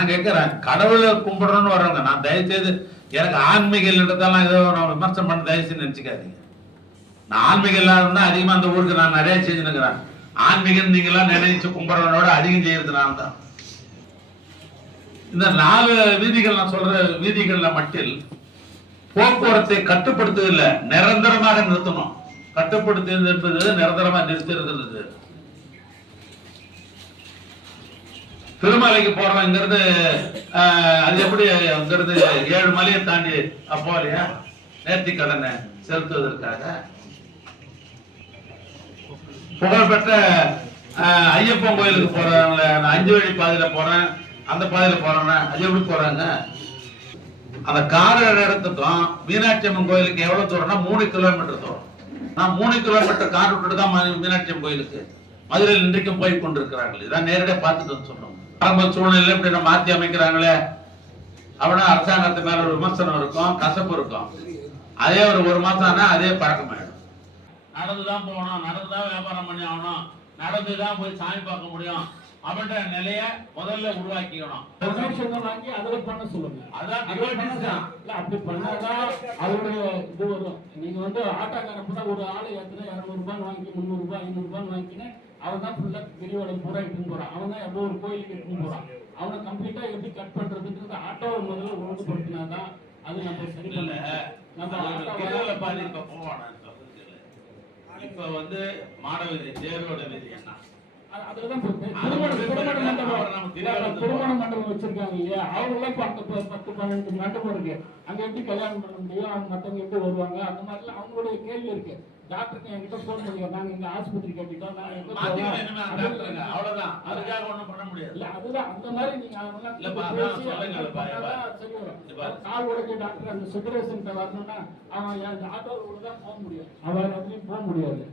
நான் கேட்கிறேன். கடவுளை கும்பிடணும்னு வர்றவங்க நான் தயவுசெய்து எனக்கு ஆன்மீகல் இடத்தெல்லாம் ஏதோ நான் விமர்சனம் பண்ண தயவுசெய்து நினைச்சுக்காதீங்க. நான் ஆன்மீகம் இல்லாத அதிகமா அந்த ஊருக்கு நான் நிறைய செஞ்சுருக்கிறேன் ஆன்மீகம் நீங்களாம் நினைச்சு கும்பிடுறவனோட அதிகம் செய்யறது நான் தான். இந்த நாலு வீதிகள் நான் சொல்ற வீதிகள்ல மட்டில் போக்குவரத்தை கட்டுப்படுத்துவதில்லை நிரந்தரமாக நிறுத்தணும். கட்டுப்படுத்தி என்பது நிரந்தரமா நிறுத்துறது திருமலைக்கு போறோம் இங்கிருந்து அது எப்படி அங்கிருந்து ஏழு மலையை தாண்டி அப்போ இல்லையா நேர்த்தி கடனை செலுத்துவதற்காக. புகழ்பெற்ற ஐயப்பன் கோயிலுக்கு போறவங்கள நான் அஞ்சு வழி பாதையில போறேன். அந்த பாதையில போறேன்னா அது எப்படி போறாங்க? அந்த கார இடத்துக்கும் மீனாட்சி அம்மன் கோயிலுக்கு எவ்வளவு தூரம்னா மூணு கிலோமீட்டர் தூரம். நான் மூணு கிலோமீட்டர் கார் விட்டுட்டு தான் மீனாட்சி அம்மன் கோயிலுக்கு மதுரையில் இன்றைக்கும் போய் கொண்டிருக்கிறார்கள். இதான் நேரடியாக பார்த்துட்டு சொன்னோம் ஆரம்ப சூழ்நிலை இப்படி நம்ம மாத்தி அமைக்கிறாங்களே அப்படின்னா அரசாங்கத்து மேல ஒரு விமர்சனம் இருக்கும் கசப்பு இருக்கும். அதே ஒரு ஒரு மாசம் ஆனா அதே பழக்கமாயிடும். நடந்துதான் போகணும் நடந்துதான் வியாபாரம் பண்ணி ஆகணும் நடந்துதான் போய் சாமி பார்க்க முடியும் அப்படின்ற நிலைய முதல்ல உருவாக்கிக்கணும். வாங்கி அதுல பண்ண சொல்லுங்க. அதான் அப்படி பண்ணாதான் அதோடைய இது வரும். நீங்க வந்து ஆட்டோக்கார கூட ஒரு ஆளு ஏத்துல இருநூறு ரூபாய் வாங்கி முந்நூறு ரூபாய் ஐநூறு ரூபாய் வாங்கிக்கின்னு அவன் தான் ஃபுல்லா கிரிவலம் பூரா இட்டுன்னு போறான். அவன் தான் எப்போ ஒரு கோயிலுக்கு இட்டுன்னு போறான். அவனை கம்ப்ளீட்டா எப்படி கட் பண்றதுன்றது ஆட்டோவை முதல்ல ஒழுங்குபடுத்தினாதான் அது நம்ம சரி இல்ல நம்ம பாதை இப்ப போவானா இப்ப வந்து மாடவீதி தேரோட வீதி என்ன? திருமண மண்டபம். வச்சிருக்காங்க இல்லையா? அவங்க எல்லாம் பத்து பத்து பன்னெண்டு மண்டபம் இருக்கு. அங்க எப்படி கல்யாணம் பண்ண முடியும்? அவங்க மத்தவங்க எப்படி வருவாங்க? அந்த மாதிரிலாம் அவங்களுடைய கேள்வி இருக்கு. டாக்டருக்கு என்கிட்ட போன் பண்ணி நாங்க இங்க ஆஸ்பத்திரி கட்டிட்டோம் நாங்க எங்க. அவ்வளவுதான். அதுக்காக ஒண்ணும் பண்ண முடியாது. இல்ல அதுதான். அந்த மாதிரி நீங்க கால் உடைஞ்ச டாக்டர் அந்த சுப்பரேஷன் வரணும்னா அவன் ஆட்டோவில் தான் போக முடியும். அவன் அதுலயும் போக முடியாது.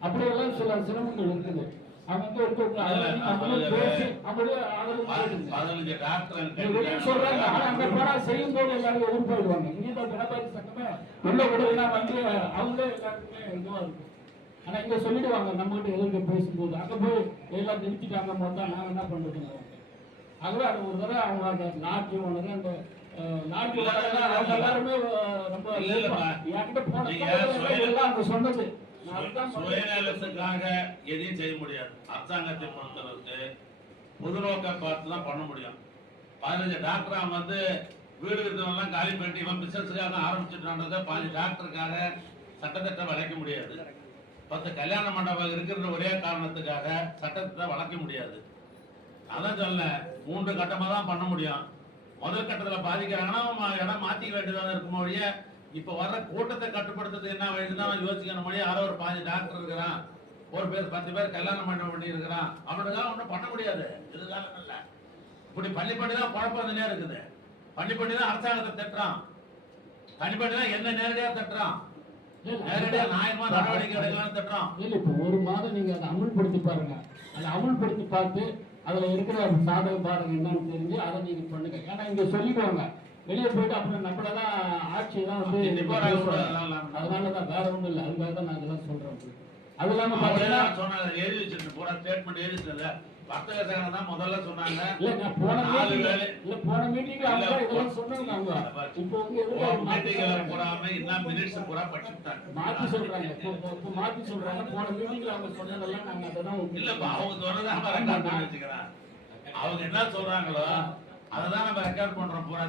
அப்படியெல்லாம் சில சிரமங்கள் இருக்குது. அவங்க செய்யும் போது எல்லாரும் எதிர்பார்க்குவாங்க இங்க இந்த தினபாரி சங்கமே உள்ள வந்து அவங்களே எல்லாருக்குமே இதுவா இருக்கும் ஆனா இங்க சொல்லிடுவாங்க நம்ம கிட்ட எதிர்க்க பேசும்போது. அங்க போய் எல்லாம் நிறுத்திட்டாங்க மொத்தம் நாங்க என்ன பண்றதுங்க ஆகவே அது ஒரு தடவை அவங்க அந்த நாட்டு உணர்வு அந்த அஹ், நாட்டு உணர்வு அவங்க எல்லாருமே ரொம்ப. என்கிட்ட போன நீங்க தகவல்கள் சுய- எல்லாம் அவங்க சொன்னது. நான் அதுதான் சொன்னேன். சுயநலத்துக்காக எதையும் செய்ய முடியாது. அரசாங்கத்தை பொறுத்தளவுக்கு பொதுநோக்க பார்த்து தான் பண்ண முடியும். பதினஞ்சு டாக்டர் அவன் வந்து வீடு இருக்கிறவங்கலாம் காலி பண்ணிட்டு இவன் பிசினஸுக்காக ஆரம்பிச்சுட்டான்றத பதினஞ்சு டாக்டருக்காக சட்டத்திட்டம் வளைக்க முடியாது. பத்து கல்யாண மண்டபம் இருக்கிற ஒரே காரணத்துக்காக சட்டத்திட்டம் வளைக்க முடியாது. அதான் சொல்ல மூன்று கட்டமாக தான் பண்ண முடியும். முதல் கட்டத்தில் பாதிக்கிறாங்கன்னா இடம் மாற்றிக்க வேண்டியதாக இருக்கும் ஒழிய இப்ப வர்ற கூட்டத்தை கட்டுப்படுத்துறது என்ன வழிதான் யோசிக்கணும். மொழிய யாரோ ஒரு பாதி டாக்டர் இருக்கிறான். ஒரு பேர் பத்து பேர் கல்யாணம் பண்ண பண்ணி இருக்கிறான் அவனுக்காக ஒன்றும் பண்ண முடியாது. எதிர்காலம் இல்ல. இப்படி பண்ணி பண்ணி தான் குழப்பம் வந்துனே இருக்குது. பண்ணி பண்ணி தான் அரசாங்கத்தை தட்டுறான். பண்ணி பண்ணி தான் என்ன நேரடியா தட்டுறான். நேரடியா நியாயமா நடவடிக்கை எடுக்கலாம்னு தட்டுறான். இல்ல இப்ப ஒரு மாதம் நீங்க அதை அமுல்படுத்தி பாருங்க. அதை அமுல்படுத்தி பார்த்து அதுல இருக்கிற சாதக பாதகம் என்னன்னு தெரிஞ்சு அதை நீங்க பண்ணுங்க. ஏன்னா இங்க சொல்லிடுவாங்க வெளியே போயிட்டு அப்புறம் நம்மளெல்லாம் ஆட்சி தான் வந்து இல்லாம. அதனாலதான் வேற ஒண்ணும் இல்ல. அதுக்காக தான் நான் இதெல்லாம் சொல்றேன் உங்களுக்கு. அது இல்லாம பாத்தீங்கன்னா அவங்களே சொன்னாங்க எழுதி வச்சிருந்தேன். பூரா ஸ்டேட்மெண்ட் எழுதி வச்சிருந்தேன். வர்த்தக சங்கம் தான் முதல்ல சொன்னாங்க. இல்ல போன. இல்ல போன மீட்டிங்ல அவங்க இல்ல, இதெல்லாம் சொன்னாங்க அவங்க. இப்போ வந்து மீட்டிங்ல? பூராம என்ன மினிட்ஸ் பூரா படிச்சுட்டாங்க மாத்தி சொல்றாங்க. இப்போ மாத்தி சொல்றாங்க. போன மீட்டிங்ல அவங்க சொன்னதெல்லாம் நாங்க அதான் இல்லப்பா அவங்க சொன்னதை நம்ம ரெக்கார்ட் பண்ணி வச்சுக்கிறேன். அவங்க என்ன சொல்றாங்களோ அதை தான் நம்ம ரெக்கார்ட் பண்றோம் பூரா.